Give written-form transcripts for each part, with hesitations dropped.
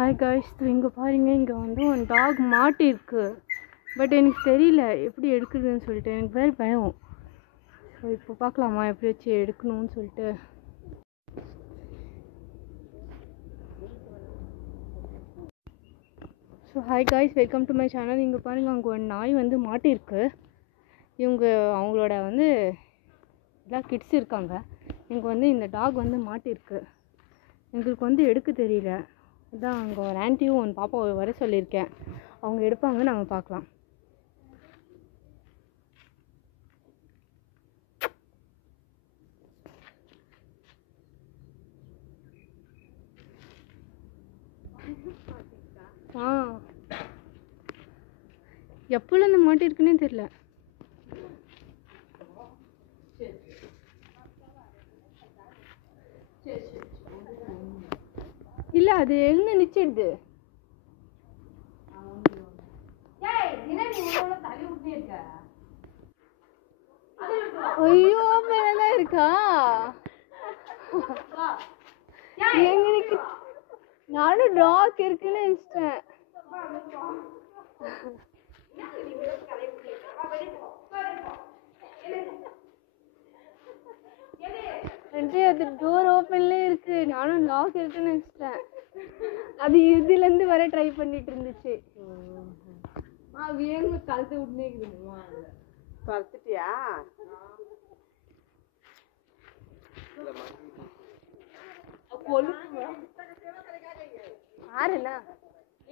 Hi guys, இங்கே பாருங்கள், இங்கே வந்து ஒரு டாக் மாட்டிருக்கு. பட் எனக்கு தெரியல எப்படி எடுக்குதுன்னு சொல்லிட்டு. எனக்கு வேறு பயம். ஸோ இப்போ பார்க்கலாமா எப்படி வச்சு எடுக்கணும்னு சொல்லிட்டு. So hi guys, welcome to my channel. இங்கே பாருங்கள், அங்கே ஒரு நாய் வந்து மாட்டிருக்கு. இவங்க அவங்களோட வந்து எல்லாம் கிட்ஸ் இருக்காங்க. இங்கே வந்து இந்த டாக் வந்து மாட்டிருக்கு. எங்களுக்கு வந்து எடுக்க தெரியல. இதான் அங்கே ஒரு ஆன்ட்டியும் ஒன்று பாப்பாவை வர சொல்லியிருக்கேன். அவங்க எடுப்பாங்க, நம்ம பார்க்கலாம். எப்போலேருந்து மாட்டிருக்குன்னே தெரியல. இல்லை, அது எழுந்து நிச்சிடுது. ஐயோ, மேலதான் இருக்கா. எங்களுக்கு நானும் டாக் இருக்குன்னு நினைச்சிட்டேன். அது டோர் ஓப்பன்ல இருக்கு. நானும் லாக் இருக்குன்னு நினைச்சிட்டேன். அது இதுல இருந்து வர ட்ரை பண்ணிட்டு இருந்துச்சு. வேங்க கழுத்து விட்டுனே இருக்குதுமா. கழுத்துட்டியா? ஆறுண்ணா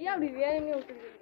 ஏன் அப்படி வேணுமே விட்டுருக்கு?